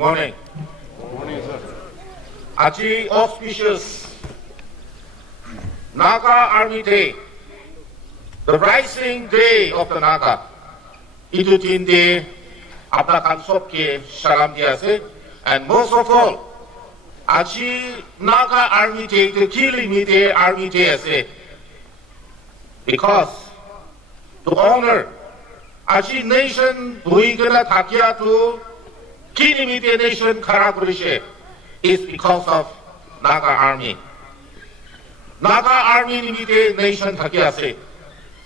morning. Good morning, sir. Aji auspicious Naga Army Day, the rising day of the Naga. Itu tindi apakan sopke salam diase, and most of all, Aji Naga Army Day, the Kilimide Army Day ase, because to honor Aji nation buigana takia to Kilimide nation Karakurishe is because of Naga Army. Naga Army Limited nation takiase.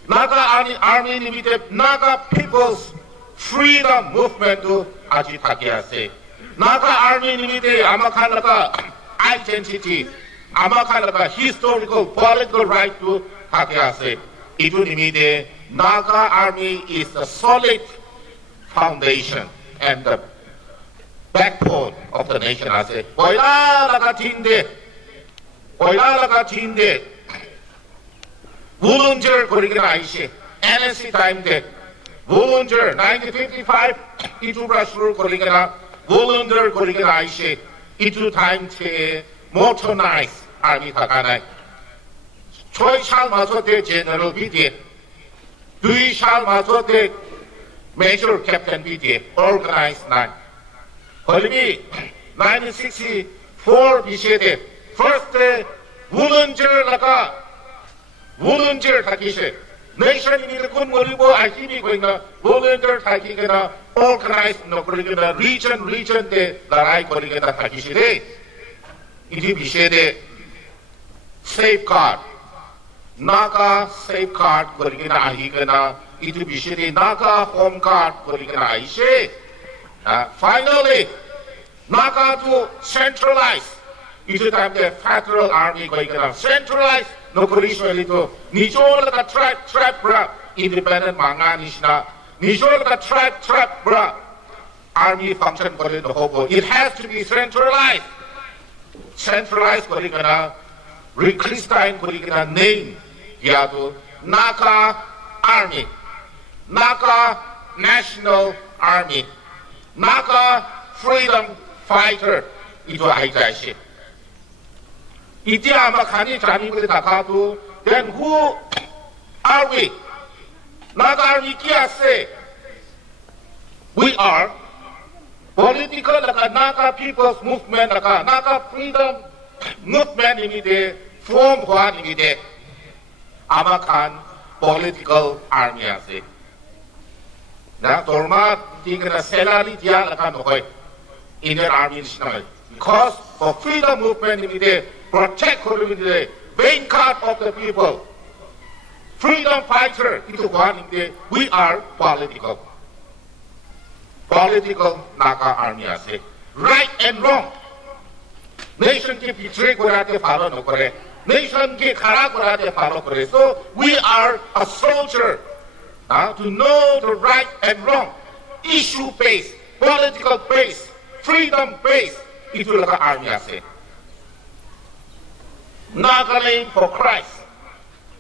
Naga Army Limited Naga people's freedom movement to aji takiase. Naga Army Limited amakanaka identity, amakanaka historical political right to takiase. Itu Limited Naga Army is the solid foundation and the backbone of the nation. I say, Oilalaga tinde, volunteer korigina aishe, NSC time de, volunteer 1955 itu brashur korigina, volunteer korigina aishe, itu time te motorized army takanai. Choi shal masote general bide, Dui shal masote major captain bide, organized nine. Kolimi 1964 bishede first volunteer takishe nation in the kun moribo akimi koina volunteer takigena organized no korigena region de larai korigena takishe de iti bishede safeguard Naga safeguard korigena ahigena iti bishede Naga home guard korigena aishe. Finally, Naga to centralize. Itu time the federal army going to centralize. No correlation to Nijol the tribe bra independent manga nishna. Nijol the tribe bra army function for the whole. It has to be centralized. Centralized for the rechristine for the name. Yadu Naga Army, Naga National Army. Naga freedom fighter itu ajaib. Itu amat kami kami boleh takatu. Then who are we? Naga Army kiase. We are political Naga People's Movement, Naga Freedom Movement ini de form kuat ini de. Amakan political army ase. Nah, torma tinggal salary dia akan nokai Indian Army national. Because for freedom movement ini dia protect community, main card of the people, freedom fighter itu kuat ini dia. We are political Naga Army ase. Right and wrong. Nation ke betray korate follow no kore. Nation ke khara korate follow kore. So we are a soldier. To know the right and wrong, issue-based, political-based, freedom-based, itulah army ase. Nagaling for Christ,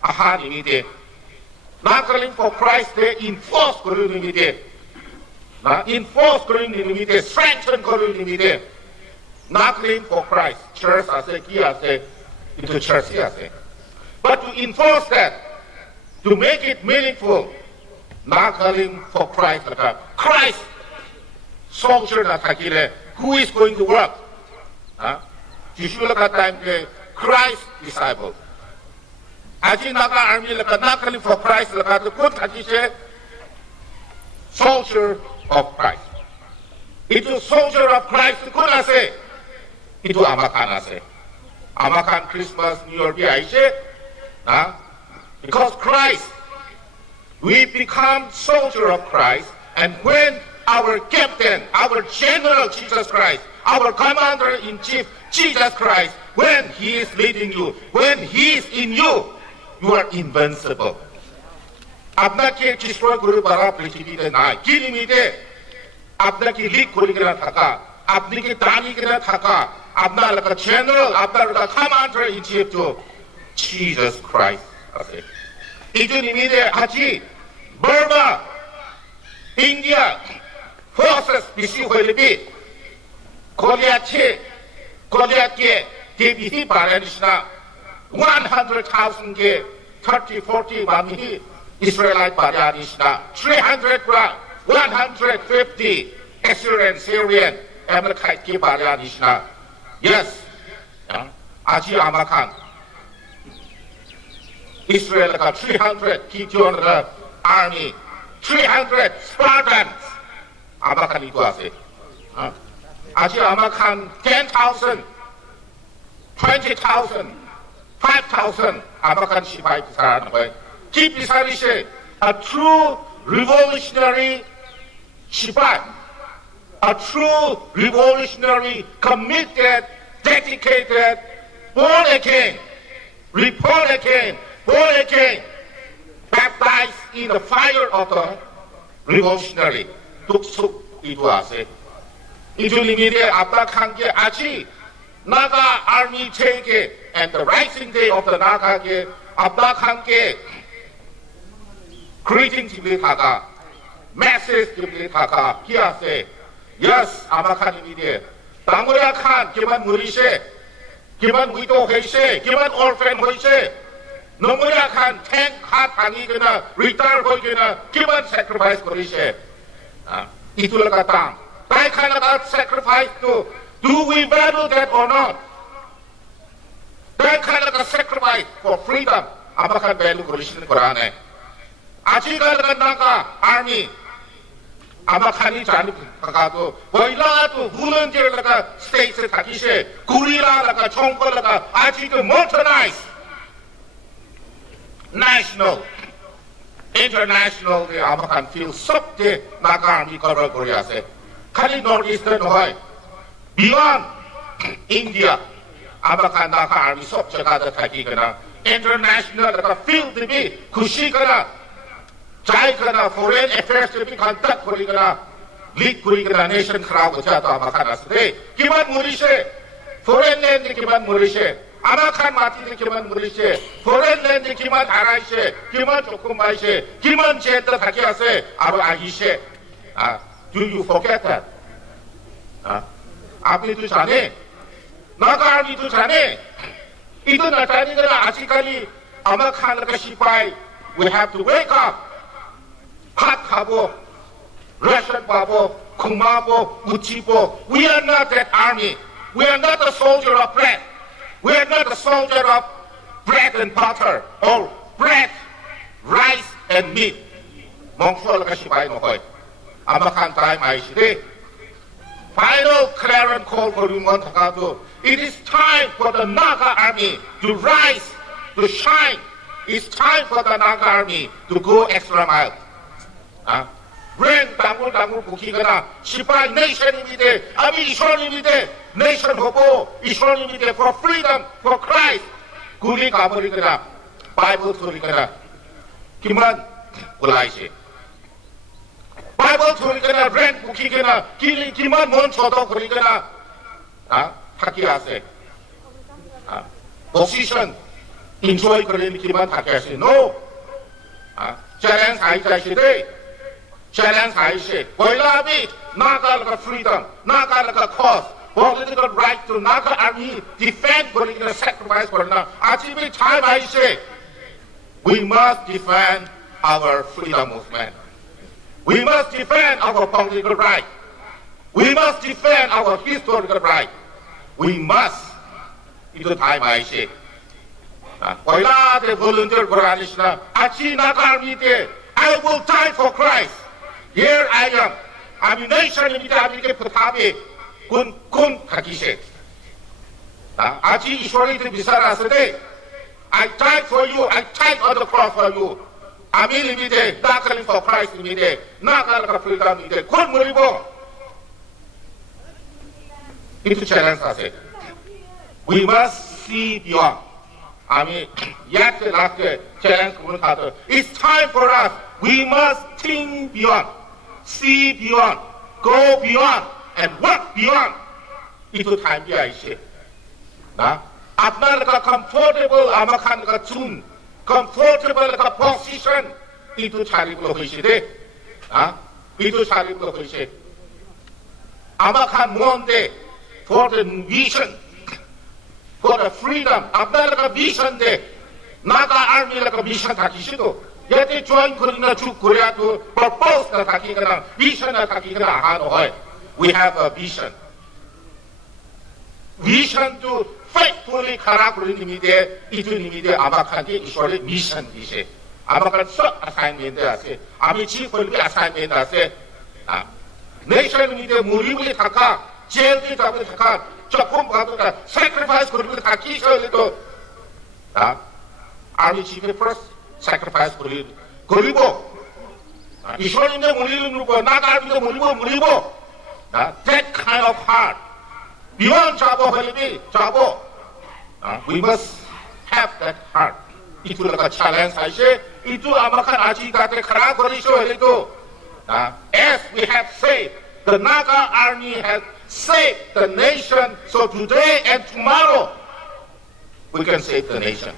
aha ini dia. Nagaling for Christ dia enforce korun ini dia. Enforce korun ini dia, strengthen korun ini dia. Nagaling for Christ, church ase, kia ase, itu church ase. But to enforce that, to make it meaningful. Nagaling for Christ, Christ soldier natakile. Who is going to work? Jishula time Christ disciple. Aji Naga Army nagaling for Christ the good takishe soldier of Christ. Itu soldier of Christ kuna se. Itu amakan ase. Amakan Christmas New Year biaise. Because Christ. We become soldier of Christ, and when our captain, our general Jesus Christ, our commander-in-chief Jesus Christ, when he is leading you, when he is in you, you are invincible. आपने जिसको गुरु बारा पृथ्वी दे ना किनी दे आपने की leak गुरु के ना थका आपने की तानी के ना थका आपने लगा general आपने लगा commander-in-chief जो Jesus Christ ऐसे itu ini deh haji Burma India forces bisi lebih Goliath 대비히 바라니시나 100,000 개 30, 40 만이 Israelite 바라니시나 150 Assyrian, Syrian, Amalekite 바라니시나 Yes, 아지 아마칸 Israel가 300 Gideon army 300 Spartans 아마칸 이거 아세요? 아지 아마칸 10,000 20,000 5,000 아마칸 시바이 사라는 거예요. 기비사리시 a true revolutionary 시바이 a true revolutionary committed dedicated born again baptized in the fire of the revolutionary 뚝숙 이도 아세요? 이주님이 압박한 게 아직 나가 army take and the rising day of the 나가게 압박한 게 greeting 집에 다가 message 집에 다가 기아세 yes 아마칸입니다. 당우야칸 기만 무리세 기만 위도 회세 기만 orphan 회세 너무야칸 탱카 당이거나 retire 거기나 기만 sacrifice 거리세 이둘러가 땅 다이칸나가 sacrifice Do we value that or not? That kind of a sacrifice for freedom. 아마칸 value 그러시는 거라네. 아직까지 나가 army. 아마칸이 자니 가도 거일라도 volunteer라가 states 가기시 구리라라가 총벌라가 아직도 modernize. National, international 아마칸 feel 섭대 나가 army 걸어 거리하세. 칼리 northeastern 호이. Beyond India, 아마칸 나가 army 섭저가다 타기거나 international field 비 구시거나 자이거나 foreign affairs 비 conduct 거리거나 lead 거리거나 nation 크라우드 자도 아마칸 왔을 기만 무리세 foreign land 기만 무리세 아마칸 마티드 기만 무리세 foreign land 기만 알아이세 기만 조금 마이세 기만 제도 타기하세 아로 아기세 do you forget that? 아버지도 자네, 나가아미도 자네, 이도 나자니가 아직까지 아마칸나가 시파이, we have to wake up. 핫하고, 러시안 바보, 쿵마보, 무치보, we are not that army. We are not a soldier of bread. We are not a soldier of bread and butter, or bread, rice and meat. 멍수얼나가 시파이 노호이. 아마칸 타임 아이시대. Final clarion call for Rumontakado. It is time for the Naga army to rise, to shine. It's time for the Naga army to go extra mile. Bring 당굴 부키거나 시바이 nation입니다. 아미 이스라엘입니다. Nation 호보 이스라엘입니다. For freedom, for Christ. 구리 가버리거나 바이블 소리거나 기만 올라이시. 바이블 소리거나 렌 부키거나 기만 멈춰도 그리거나 타기하세 position enjoy 그리는 기만 타기하세 no challenge 하이자시대 challenge 하이시 보일라비 나가라가 freedom 나가라가 cause political right to 나가 army defend 그리거나 sacrifice 그러나 아침에 time 하이시 we must defend our freedom movement. We must defend our political right. We must defend our historical right. We must. 이거 다 말이지. 거기다 volunteer 보라니시나 아치 나가미데 I will die for Christ. Here I am. 아미 nation입니다. 아미게 부탑이 군 가기시. 아치 이스라엘이 비살았을 I died for you. I died on the cross for you. 아밀입니다. 나가는 for Christ입니다. 나가는 freedom입니다. 군 무리고 이렇게 challenge 하세요. We must see beyond. 아미 약게 낙게 challenge 그분 하더. It's time for us. We must think beyond, see beyond, go beyond, and work beyond. 이도 time 이시. 나 앞날가 comfortable 아마칸가 준. comfortable position 이도 자리로 보시되 이도 자리로 보시 아마칸 뭔데 for the vision, for the freedom. अपना लगा vision दे, Naga army लगा vision था किसी को, यदि join करना चुप Korea तो purpose ना था कि करना vision ना था कि करना आहार होए. We have a vision. Vision to faithfully खरा करें निमित्ते, इतु निमित्ते आमाखान के ईश्वरी vision दिसे. आमाखान सब assignment आसे, आमी चीफ कोई भी assignment आसे. Nation निमित्ते मुरीबली थाका, jail की जाबले थाका, चक्कों बातों का sacrifice करें थाकी शोले तो, आमी चीफ first sacrifice करें, करीबो. ईश्वरी ने मुरीबली मुरीबो, नागार ने मुरीबो. That kind of heart. Beyond Chabo, we must have that heart. Itu laga challenge aise, itu amakan aji kate khara korisho itu. As we have said, the Naga army has saved the nation. So today and tomorrow, we can save the nation.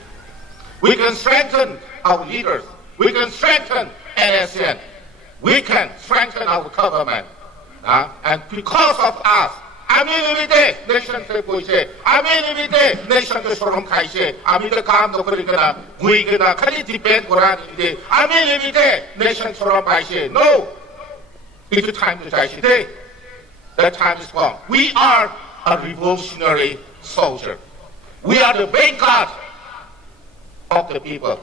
We can strengthen our leaders. We can strengthen NSN. We can strengthen our government. And because of us, 아미리비데 nation से कोई 아미리비데 nation के showroom खाइसे 아미들 काम तो करेगा गुईगना खाली depend कोरानिबिदे 아미리비데 nation showroom खाइसे no it's time to change today. That time is gone. We are a revolutionary soldier. We are the vanguard of the people.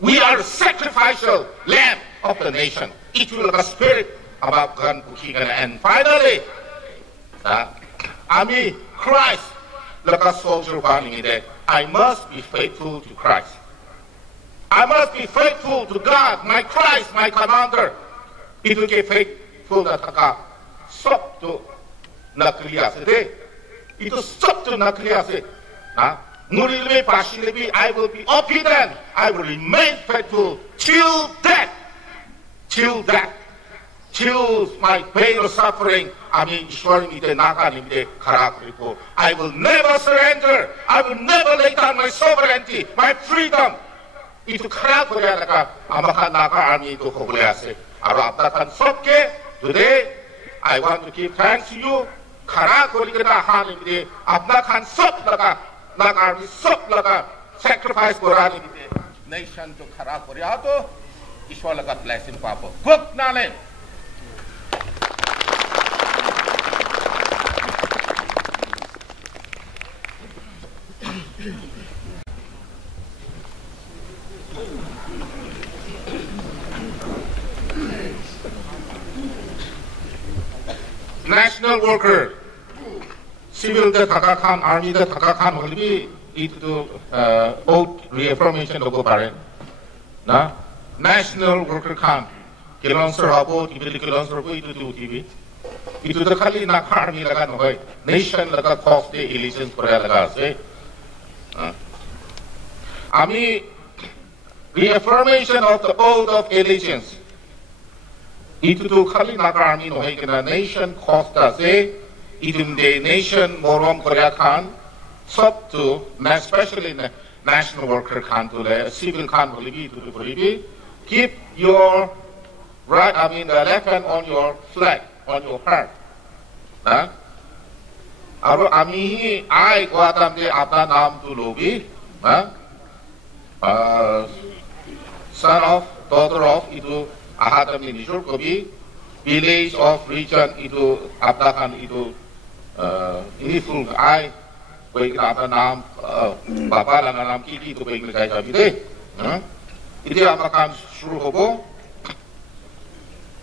We are the sacrificial lamb of the nation. It will have a spirit about gun cooking and finally. Ami Christ, like a soldier warning there. I must be faithful to Christ. I must be faithful to God, my Christ, my commander. It will get faithful to God. Stop to Nakriase. It will stop to Nakriase. Nurilebi Pashilebi, I will be obedient. I will remain faithful till death. Till death. Till my pain or suffering, I will never surrender. I will never lay down my sovereignty, my freedom. Itu khara korea laka amaka naga army to kobliase. Arabatan sopke today I want to give thanks to you. Khara korea na hani bide apna khan sop laka naga army sop laka sacrifice korani bide nation to khara korea to ishwar laka blessing papo. Guk nale. National worker, civil the Thakakhan, army the Thakakhan will be into oath reaffirmation of Baren. National worker Khan, Kilonsor Habo, Tibili Kilonsor, itu TV. Itu the Kali Nak army Lagan, nation Laga cost the elections for Alagas. Ami reaffirmation of the oath of allegiance. Itu tu kali nak army no hai kena nation costa se idum de nation morom Korea Khan sub to especially national worker Khan to le civil Khan bolibi to bolibi keep your right the left hand on your flag on your heart. Aro ami ai ko atam de apna naam tu lobi son of daughter of itu Ahadam in Ishur Kobi, village of region itu Abdakan itu ini full I baik apa nam bapa lang nam kiki itu baik negara jadi itu akan suruh hobo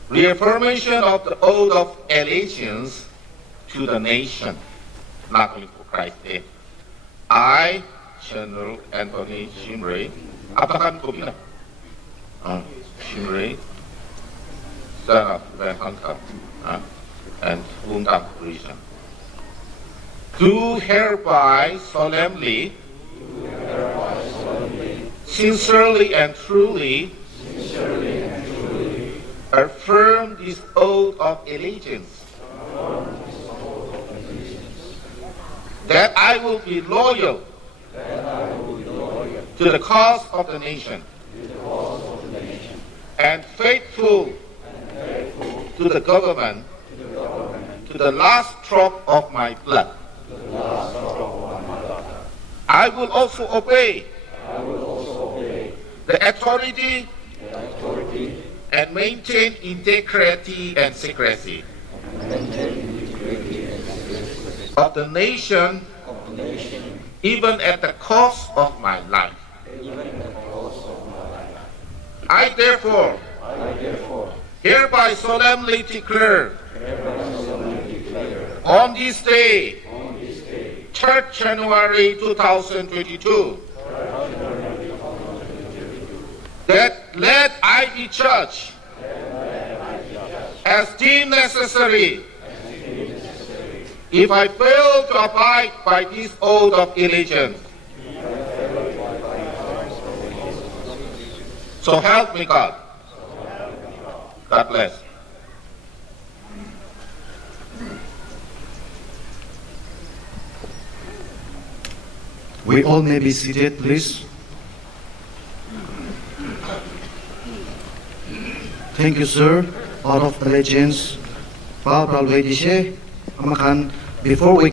reaffirmation of the oath of allegiance to the nation, not only for Christ. I, General Anthony Shimray, Abdakan Kobi na Shimray. Son of Van Hanka and Wundang region. Do hereby solemnly, sincerely and truly, affirm this oath of allegiance, that I will be loyal to the cause of the nation and faithful to the government, to the last drop of my blood. I will also obey the authority and maintain integrity and secrecy of the nation, even at the cost of my life. I therefore hereby solemnly declare on this day, 3rd January 2022, that let I be judged as deemed necessary if I fail to abide by this oath of allegiance. So help me God. God bless. We all may be seated, please. Thank you, sir. Out of allegiance, Before we